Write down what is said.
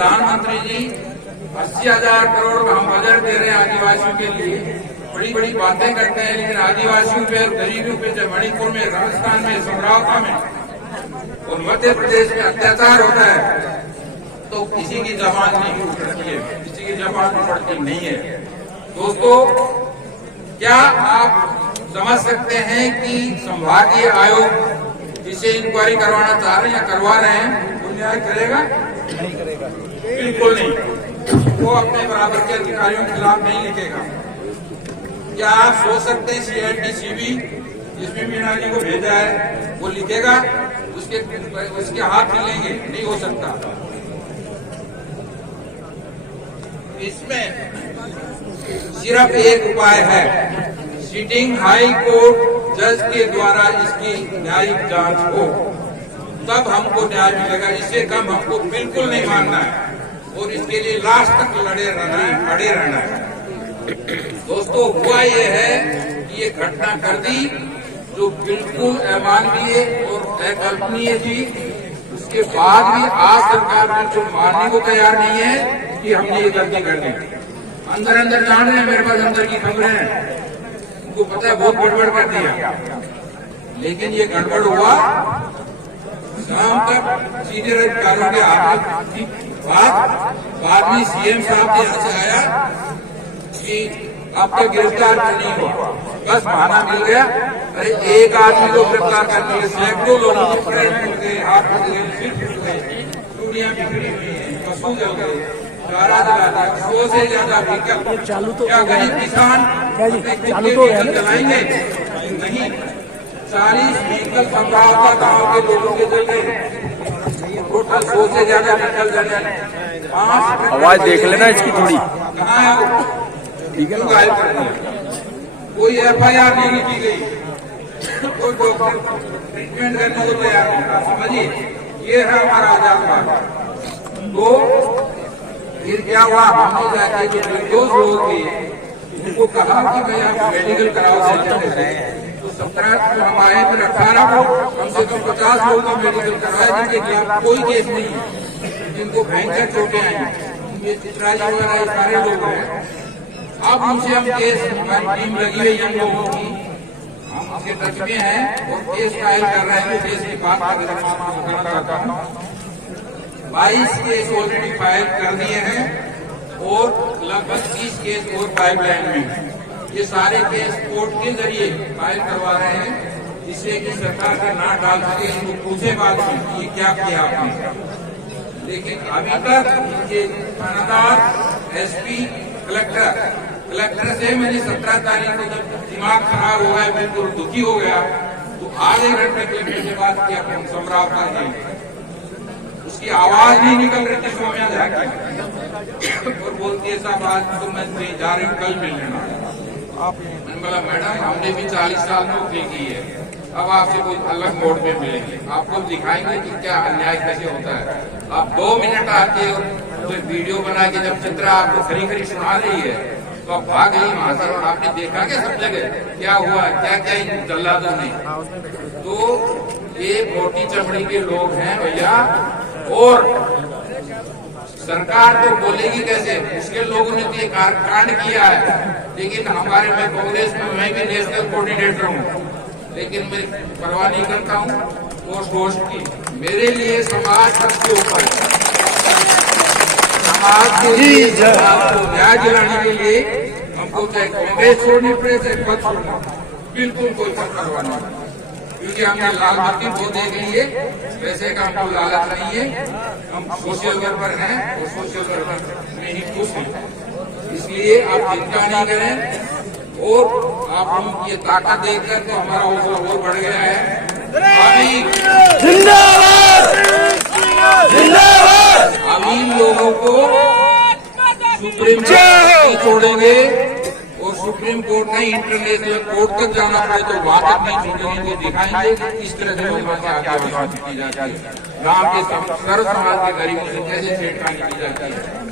प्रधानमंत्री जी 80,000 करोड़ का हम बजट दे रहे हैं आदिवासियों के लिए। बड़ी बड़ी बातें करते हैं, लेकिन आदिवासियों पे, गरीबों पे, जब मणिपुर में, राजस्थान में, समरावता में और मध्य प्रदेश में अत्याचार होता है तो किसी की जबान नहीं उठती है, किसी की जबान उठती नहीं है। दोस्तों, क्या आप समझ सकते हैं कि संभागीय आयोग जिसे इंक्वायरी करवाना चाह रहे हैं या करवा रहे हैं, वो न्याय करेगा? नहीं करेगा, बिल्कुल नहीं। वो अपने बराबर के अधिकारियों के खिलाफ नहीं लिखेगा। क्या आप सोच सकते हैं CID-CB जिसमें मीणा जी को भेजा है वो लिखेगा? उसके हाथ मिलेंगे? नहीं हो सकता। इसमें सिर्फ एक उपाय है, सिटिंग हाई कोर्ट जज के द्वारा इसकी न्यायिक जांच हो, तब हमको न्याय मिलेगा। इससे कम हमको बिल्कुल नहीं मानना है और इसके लिए लास्ट तक अड़े रहना है। दोस्तों, हुआ ये है कि ये घटना कर दी जो बिल्कुल अमानवीय और अकल्पनीय थी। उसके बाद भी आज सरकार बिल्कुल मानने को तैयार नहीं है कि हमने ये गलती कर दी। अंदर अंदर जान रहे हैं, मेरे पास अंदर की खबरें हैं, उनको पता है बहुत गड़बड़ कर दिया। लेकिन ये गड़बड़ हुआ शाम तक सीधे अधिकारियों के हाथ में बाद में CM साहब के यहाँ से आया कि अब तक गिरफ्तार नहीं हुआ, बस बहाना मिल गया। अरे एक आदमी को गिरफ्तार कर दिए, सैकड़ों लोगों के पैर टूट गए, हाथ टूट गए, सिर टूट गए, चूड़ियां बिखरी हुई है, पशु जल गए, चारा जला दिया, 100 से ज्यादा व्हीकल। क्या गरीब किसान चलाएंगे? नहीं। 40 व्हीकल संभावता गाँव के लोगों के जल गए, टोटल 100 से ज्यादा व्हीकल जल गए। आवाज देख लेना इसकी थोड़ी, कहाँ है वो? ठीक है ना, गायब कर दिया। कोई FIR नहीं की गई, कोई डॉक्टर ट्रीटमेंट करने को तैयार नहीं। समझिए, ये है हमारा आजाद भारत। तो फिर क्या हुआ, हमने जाके जो निर्दोष लोग थे उनको कहा कि भाई आप मेडिकल कराओ सेंटर से। तो 17 जो हम आए, फिर 18 को कम से कम 50 लोगों का मेडिकल कराया जिनके खिलाफ कोई केस नहीं है, जिनको भयंकर चोटें आई, ये चित्राई वगैरह ये सारे लोग हैं। अब उनसे हम केस, हमारी टीम लगी हुई हम लोगों की, हम उसके टच में हैं और केस फाइल कर रहे हैं। केस की बात करना चाहता हूँ। 22 केस ऑलरेडी फाइल कर दिए हैं और लगभग 30 केस और पाइपलाइन में। ये सारे केस कोर्ट के जरिए फाइल करवा रहे हैं, जिससे कि सरकार का ना डाल सके, इनको पूछे बाद में ये क्या किया आपने। लेकिन अभी तक इनके थानादार, SP, कलेक्टर से मैंने 17 तारीख को जब दिमाग खराब हो गया, बिल्कुल दुखी हो गया, तो आधे घंटे कलेक्टर से बात किया हम समरावता जी, उसकी आवाज नहीं निकल रही थी सोम्या जाके, और बोलती है साहब आज तो मैं जा रही हूँ, कल मिल लेना। मैंने बोला मैडम हमने भी 40 साल नौकरी की है, अब आपसे कोई अलग मोड में मिलेंगे, आपको दिखाएंगे कि क्या अन्याय कैसे होता है। आप 2 मिनट आके और वीडियो बना के जब चित्रा आपको खरी खरी सुना रही है तो आप भाग गई वहां से। आपने देखा क्या सब जगह क्या हुआ, क्या क्या इन जल्लादों ने। तो ये मोटी चमड़ी के लोग हैं भैया, और सरकार तो बोलेगी कैसे, उसके लोगों ने तो ये कांड किया है। लेकिन हमारे, मैं कांग्रेस में, मैं भी नेशनल कोऑर्डिनेटर हूँ, लेकिन मैं परवाह नहीं करता हूँ पोस्ट की। मेरे लिए समाज सबके ऊपर, समाज के लिए आपको न्याय दिलाने के लिए हमको चाहे कांग्रेस छोड़नी पड़े चाहे पद छोड़ना, बिल्कुल कोई परवाह नहीं, क्योंकि हमने लाल बत्ती को देख ली है, पैसे का हमको लालच नहीं है। हम सोशल वर्कर हैं और सोशल वर्कर में ही खुश हैं, इसलिए आप चिंता नहीं करें। और आप लोगों की ताकत देखकर तो हमारा हौसला और बढ़ गया है। अभी इन लोगों को सुप्रीम कोर्ट छोड़ेंगे और सुप्रीम कोर्ट नहीं इंटरनेशनल कोर्ट तक जाना पड़े तो वहां तक नहीं छोड़ेंगे, वो दिखाएंगे किस तरह से लोगों से आगे की जाती है, गांव के सर्व समाज के गरीबों से कैसे छेड़खानी की जाती है।